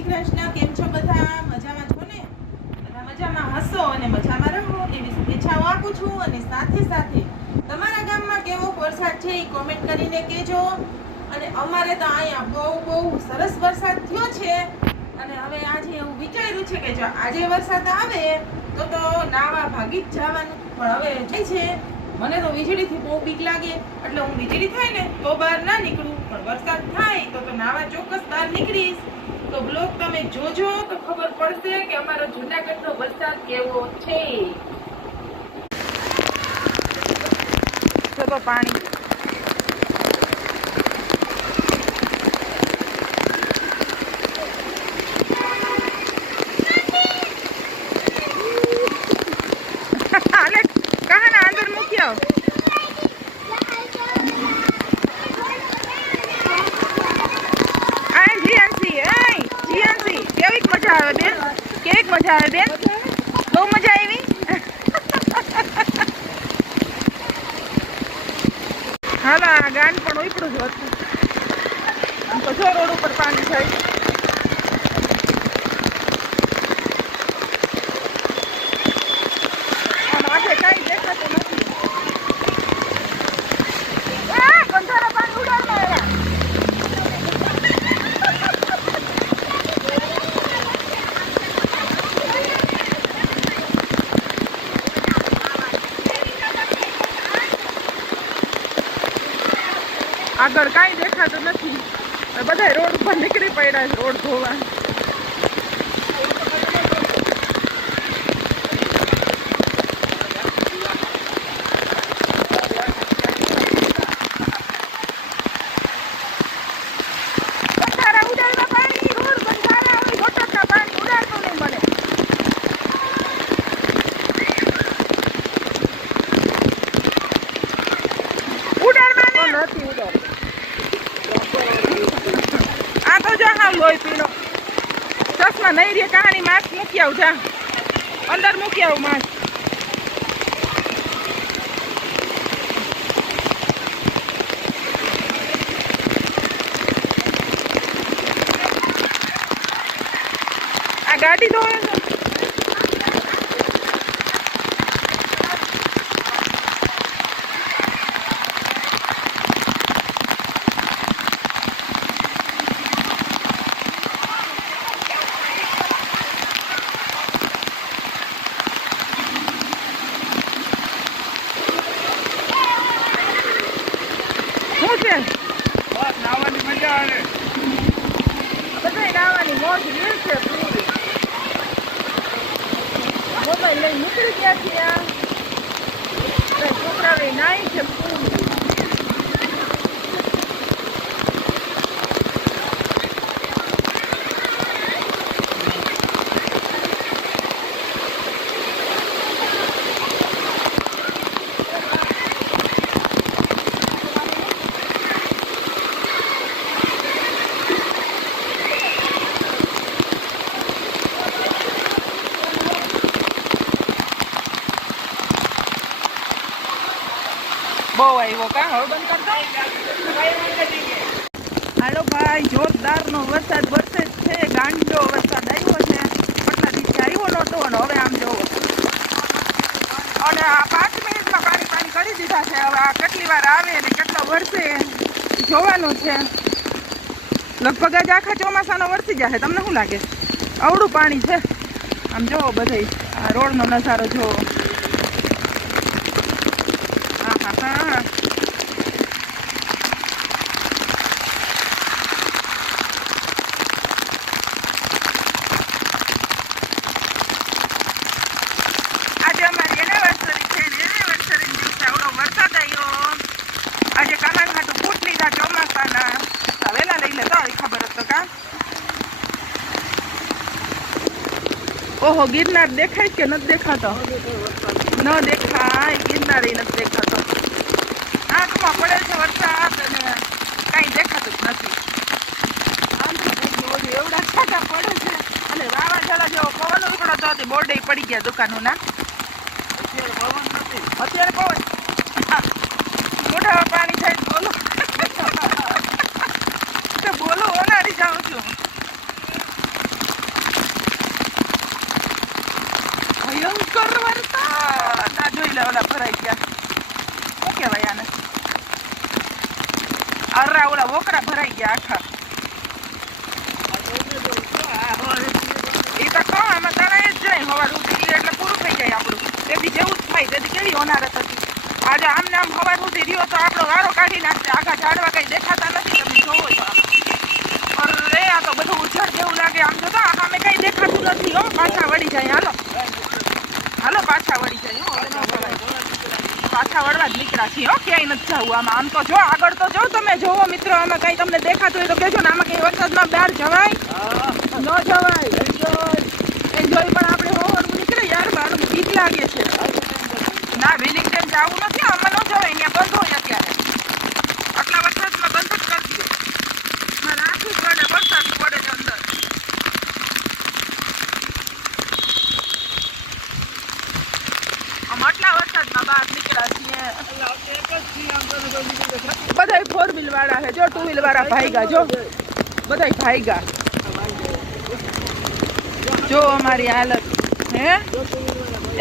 શ્રી કૃષ્ણ. કેમ છો બધા? મજામાં છો ને? બધા મજામાં હશો અને મજામાં રહો એવી શુભેચ્છાઓ આપું છું. અને સાથે સાથે તમારા ગામમાં કેવો વરસાદ છે એ કોમેન્ટ કરીને કહેજો. અને અમારે તો અહીંયા બહુ સરસ વરસાદ થયો છે. અને હવે આજે એવું વિચાર્યું છે કે જો આજે વરસાદ આવે તો નાવા ભાગી જ જવાનું. પણ હવે જાય છે. મને તો વીજળીથી બહુ બીક લાગે, એટલે હું વીજળી થાય ને તો બહાર ના નીકળું, પણ વરસાદ થાય તો નાવા ચોક્કસ બહાર નીકળીશ. તો બ્લોગ તમે જોજો તો ખબર પડશે કે અમારો જૂનાગઢનો વરસાદ કેવો છે. તો પાણી આવે બેન, કેવી મજા આવે બેન? બહુ મજા આવી. હાલ આ ગાન પણ ઉપડું જ હતું. આમ તો જો રોડ ઉપર પાણી થાય. આમ આજે કઈ દેખાતું નથી. ગંધારા પાણી ઉડાડવા આવ્યા. આગળ કાંઈ દેખાતું નથી. બધા રોડ ઉપર નીકળી પડ્યા છે રોડ ધોવા. બંધારા ઉડાડવા પાણી, રોડ બંધારા હોય, મોટરના પાણી ઉડાડતું નહીં મને. ઉડાડવા નથી ઉડાડ. આ તો જો હા લોહી પીનો ચશ્મા નહીં રે. કહાની માસ્ક મૂકી આવું. જા અંદર મૂકી આવું માસ્ક. આ ગાડી ધોવે છે. નાવાની મજા આવે. બધા નાવાની મોજ લે છે. મોબાઈલ લઈ નીકળી ગયા છીએ. છોકરાઓ નાઈ છે. બહુ આવ્યો કા? હવે બંધ કરતો. હાલો ભાઈ, જોરદારનો વરસાદ વરસે છે. ગાંડો વરસાદ આવ્યો છે. કેટલા દિવસે આવ્યો નહોતો અને હવે આમ જોવો. અને આ 5 મિનિટમાં પાણી કરી દીધા છે. હવે આ કેટલી વાર આવે અને કેટલો વરસે જોવાનું છે. લગભગ જ આખા ચોમાસાનો વરસી જશે. તમને શું લાગે? અવળું પાણી છે. આમ જોવો બધે. આ રોડનો નજારો જોવો. આજે અમારી એનિવર્સરી છે. એનિવર્સરી દિવસે આવડો વરસાદ આવ્યો. આજે કાના ખાતું ફૂટ લીધા ચોમાસાના. વેલા લઈ લેતો આવી ખબર હતો કા? ઓહો, ગિરનાર દેખાય કે નથી દેખાતો? ન દેખાય. ગિરનાર નથી દેખાતો. આંખમાં પડે છે વરસાદ અને કાંઈ દેખાતું જ નથી. આમ તો એવડા છાંટા પડે છે. અને વાવાઝોડા જેવો પવન ઉકળતો હતો. બોર્ડે પડી ગયા દુકાનોના. અત્યારે પવન મોઢામાં પાણી થાય. બોલો તો બોલો, ઓનારી જાઉં છું. ભયંકર વરસાદ. આ જોઈ લે, ઓલા ભરાઈ ગયા. શું કહેવાય આને? અરા ઓલા વોકરા ભરાઈ ગયા આખા. એ તો કહો આમાં તણાઈ જ જાય. હવા સુધી એટલે પૂરું થઈ જાય આપણું. તેથી જેવું જ થાય. તેથી કેવી હોનારત હતી. આજે આમને આમ હવા સુધી રહ્યો તો આપણો વારો કાઢી નાખશે. આખા ઝાડવા કઈ દેખાતા નથી. તમે જોવો છો અરે આ તો બધું ઉજળ જેવું લાગે. આમ જોતો સામે કઈ દેખાતું નથી. હો પાછા વળી જાય. હાલો હાલો પાછા વળી જાય. હો હવે ન ખવાય. પાછા વળવા જ નીકળ્યા છીએ. હો ક્યાંય નથી જવું આમાં. આમ તો જો આગળ તો જો તમે જોવો મિત્રો. આમાં કઈ તમને દેખાતું હોય તો કહેજો ને. આમાં કઈ વરસાદમાં બહાર જવાય ન જવાય? એન્જોય પણ આપણે હોવાનું નીકળે યાર. બહાર બીક લાગે છે. ના વિલિંગ ડેમ જવું નથી. આમાં ન જવાય. ત્યાં બંધ હોય અત્યારે. આટલા વરસાદમાં બંધ જ કરી દે. મારે આખું પડે વરસાદ પડે છે અંદર. આમ આટલા વરસાદમાં બહાર નીકળ્યા છીએ. બધા 4 વ્હીલ વાળા છે. જો 2 વ્હીલ વાળા ભાઈગા. જો બધા ભાઈગા. જો અમારી હાલત હે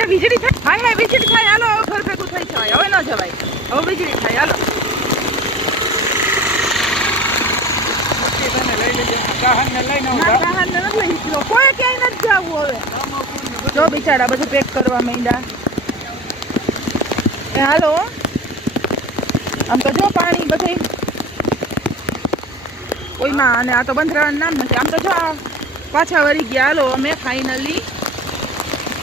એ વીજળી થાય. હા હા વીજળી થાય. હાલો ઘર ભેગું થઈ જવાય. હવે ન જવાય. હવે વીજળી થાય. હાલો કોઈ ક્યાંય નથી જવું હવે. જો બિચારા બધું પેક કરવા માંડ્યા. એ હાલો આમ તો જો પાણી બધે કોઈમાં. અને આ તો બંધ રહેવાનું નામ નથી. આમ તો જો પાછા વળી ગયા. હાલો અમે ફાઇનલી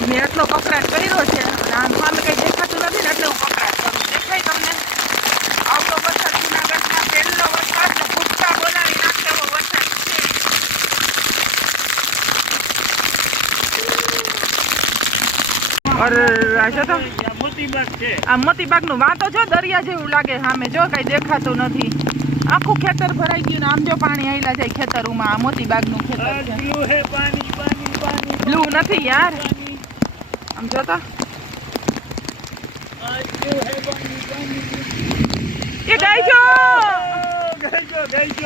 મેં એટલો કકડાટ કર્યો છે. અને આમ સામે કંઈ દેખાતું નથી ને એટલે હું કકડાટ કરું. દેખાય તમને? આવતો વરસાદ જુનાગઢમાં પહેલો વરસાદ ને ભૂતકા બોલાવી નાખે એવો વરસાદ છે. અરે રાજા તો આ મોતીબાગનું વાતો જો દરિયા જેવું લાગે સામે. જો કઈ દેખાતું નથી. આખું ખેતર ભરાઈ ગયું ને આમ જો પાણી આયલા જાય ખેતરોમાં. આ મોતીબાગનું ખેતર છે. બ્લુ નથી યાર. આમ જોતા એ ગાયજો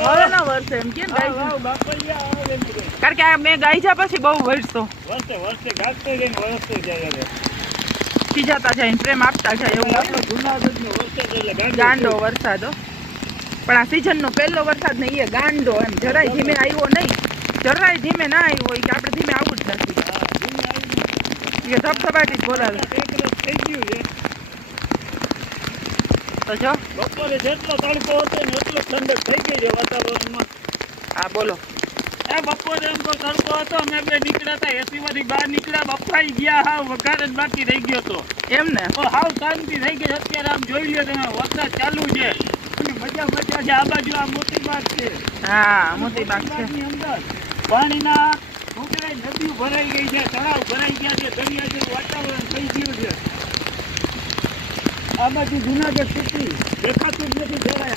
હવે ના વરસે એમ કેમ ગાયજો? કારણ કે મેં ગાયજા પછી બહુ વરસો ખીજાતા જાય પ્રેમ આપતા જાય એવું. ગાંડો વરસાદ. પણ આ સિઝનનો પહેલો વરસાદ ને એ ગાંડો. એમ જરાય ધીમે આવ્યો નહીં. જરાય ધીમે ના આવ્યો હોય કે આપણે ધીમે આવું જ નથી. એ ધબધબાટી જ બોલાવે. તો જો બપોરે જેટલો તડકો હતો ને એટલો ઠંડક થઈ ગઈ છે વાતાવરણમાં. હા બોલો. બપોરે એમ તો તડકો હતો. અમે બે નીકળ્યા હતા. એસી માંથી બહાર નીકળ્યા. બફાઈ ગયા. હાવ વઘાર જ બાકી રહી ગયો હતો. એમ ને હાવ શાંતિ થઈ ગઈ. અત્યારે આમ જોઈ લ્યો તમે વરસાદ ચાલુ છે. મજા મજા છે. આ બાજુ આ મોટી બાગ છે. હા મોટી બાગ છે. અંદર પાણીના નદીઓ ભરાઈ ગઈ છે. તળાવ ભરાઈ ગયા છે. દરિયા જેવું વાતાવરણ થઈ ગયું છે. આ બાજુ જુનાગઢ સિટી દેખાતું જ નથી. જરાય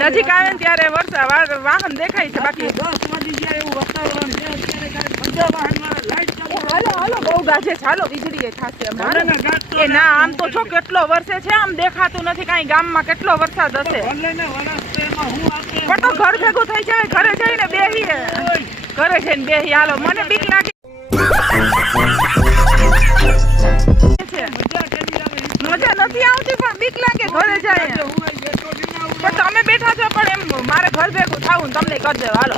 નજીક આવે ને ત્યારે વરસાદ વાહન દેખાય છે. બાકી 10 વાગી ગયા એવું વાતાવરણ છે. અત્યારે બધા વાહન વાળા લાઈટ ચાલુ. હાલો હાલો બહુ ગાજે. ચાલો વીજળી એ થશે હમણાં. એ ના આમ તો જો કેટલો વરસે છે. આમ દેખાતું નથી કાંઈ. ગામમાં કેટલો વરસાદ હશે. પણ તો ઘર ભેગું થઈ જાય. ઘરે જઈને બેહીએ. ઘરે જઈને બેહી. હાલો મને બીક લાગે મજા નથી આવતી પણ બીક લાગે. ઘરે જાય પણ તમે બેઠા છો. પણ એમ મારે ઘર ભેગું થાવું ને તમને કરી દેવા. હાલો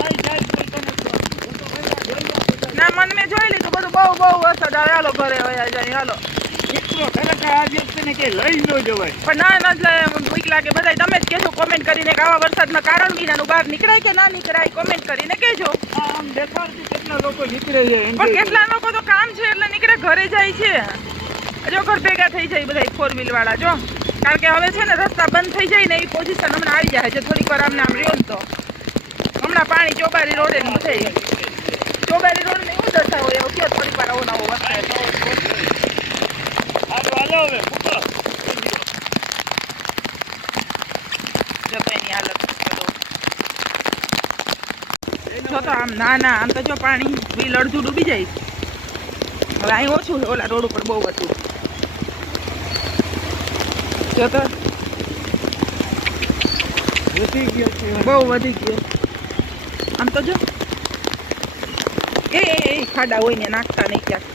ના મને મેં જોઈ લીધું બધું. બહુ વરસાદ આવે. હાલો ઘરે વયા જાય. હાલો મિત્રો ખરેખર આ વ્યક્તિને કે લઈ ન જવાય. પણ ના બીક લાગે. બધા તમે જ કહેજો કોમેન્ટ કરીને કે આવા વરસાદમાં કારણ વિનાનું બહાર નીકળાય કે ના નીકળાય. કોમેન્ટ કરીને કહેજો. આમ દેખાડતું કેટલા લોકો નીકળે છે. પણ કેટલા લોકો તો કામ છે એટલે નીકળે ઘરે જાય છે. જો ઘર ભેગા થઈ જાય બધા 4 વ્હીલ વાળા. જો કારણ કે હવે છે ને રસ્તા બંધ થઈ જાય ને એવી પોઝિશન હમણાં આવી જાય છે. થોડીક વાર આમને આમ રહ્યો ને તો હમણાં પાણી ચોબારી રોડે નું થઈ. ચોબારી રોડ ને એવું દશા હોય એવું કયો. થોડીક વાર આવો નવો વરસાદ. જો તો એની હાલત જો તો આમ ના આમ તો જો પાણી વ્હીલ અડધું ડૂબી જાય. હવે અહીં ઓછું છે. ઓલા રોડ ઉપર બહુ હતું. જો તો બહુ વધી ગયો. આમ તો જો એ ખાડા હોય ને નાખતા નહીં ક્યાંક.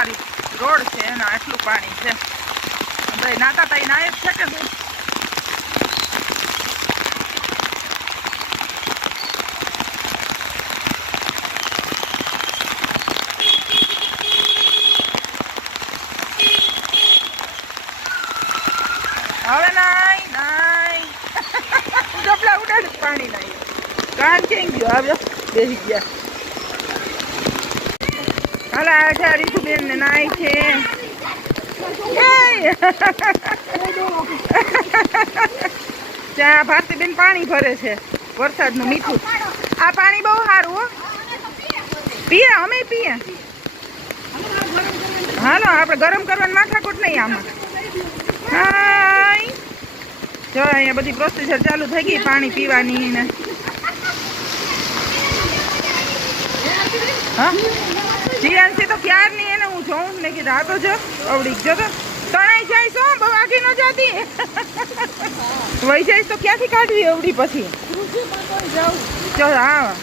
અમારી રોડ છે એના આટલું પાણી છે. ભાઈ નાતા તાઈ નાય જ છે કે શું? હવે નાય નાય ડબલા ઉડાડ પાણી નાય કાન કેમ ગયો આવ્યો બેસી ગયા. હાલા આજા રીતુબેન ને નાય છે. ત્યાં ભારતીબેન પાણી ભરે છે વરસાદનું મીઠું. આ પાણી બહુ સારું હો. પીએ અમે પીએ. હાલો આપણે ગરમ કરવાની માથાકૂટ નહીં આમાં. હાય જો અહીંયા બધી પ્રોસીજર ચાલુ થઈ ગઈ પાણી પીવાની ને. હા જીયાનથી તો ક્યારની એને હું જોઉં ને કીધું આ તો જો અવડી જો તો તણાઈ જાય શું બહુ આગી ન જાતી વહી જાય તો ક્યાંથી કાઢવી અવડી પછી જો હા